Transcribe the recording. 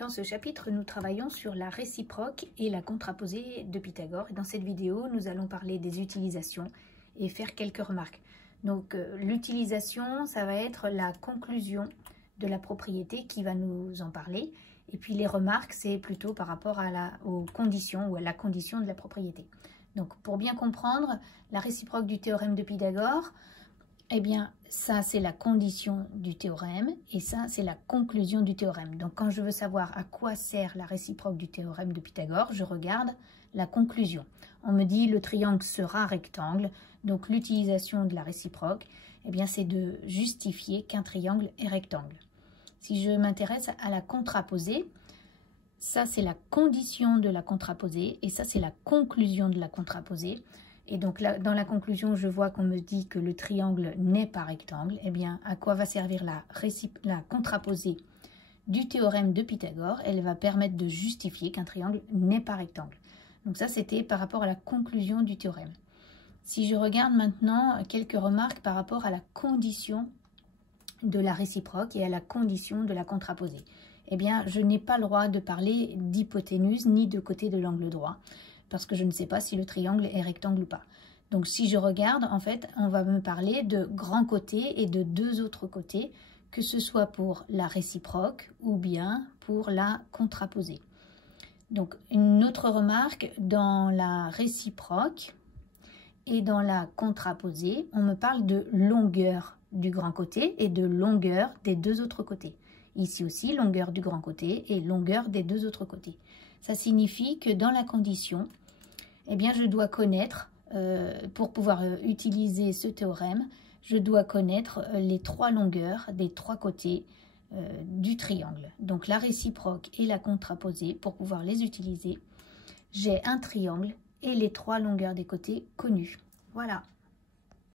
Dans ce chapitre, nous travaillons sur la réciproque et la contraposée de Pythagore. Et dans cette vidéo, nous allons parler des utilisations et faire quelques remarques. Donc, l'utilisation, ça va être la conclusion de la propriété qui va nous en parler. Et puis, les remarques, c'est plutôt par rapport aux conditions ou à la condition de la propriété. Donc, pour bien comprendre, la réciproque du théorème de Pythagore, eh bien, ça, c'est la condition du théorème et ça, c'est la conclusion du théorème. Donc, quand je veux savoir à quoi sert la réciproque du théorème de Pythagore, je regarde la conclusion. On me dit le triangle sera rectangle, donc l'utilisation de la réciproque, eh bien, c'est de justifier qu'un triangle est rectangle. Si je m'intéresse à la contraposée, ça, c'est la condition de la contraposée et ça, c'est la conclusion de la contraposée. Et donc, là, dans la conclusion, je vois qu'on me dit que le triangle n'est pas rectangle. Eh bien, à quoi va servir la contraposée du théorème de Pythagore? Elle va permettre de justifier qu'un triangle n'est pas rectangle. Donc ça, c'était par rapport à la conclusion du théorème. Si je regarde maintenant quelques remarques par rapport à la condition de la réciproque et à la condition de la contraposée. Eh bien, je n'ai pas le droit de parler d'hypoténuse ni de côté de l'angle droit, parce que je ne sais pas si le triangle est rectangle ou pas. Donc, si je regarde, en fait, on va me parler de grands côtés et de deux autres côtés, que ce soit pour la réciproque ou bien pour la contraposée. Donc, une autre remarque, dans la réciproque et dans la contraposée, on me parle de longueur du grand côté et de longueur des deux autres côtés. Ici aussi, longueur du grand côté et longueur des deux autres côtés. Ça signifie que dans la condition, eh bien, je dois connaître, pour pouvoir utiliser ce théorème, je dois connaître les trois longueurs des trois côtés du triangle. Donc, la réciproque et la contraposée, pour pouvoir les utiliser, j'ai un triangle et les trois longueurs des côtés connues. Voilà.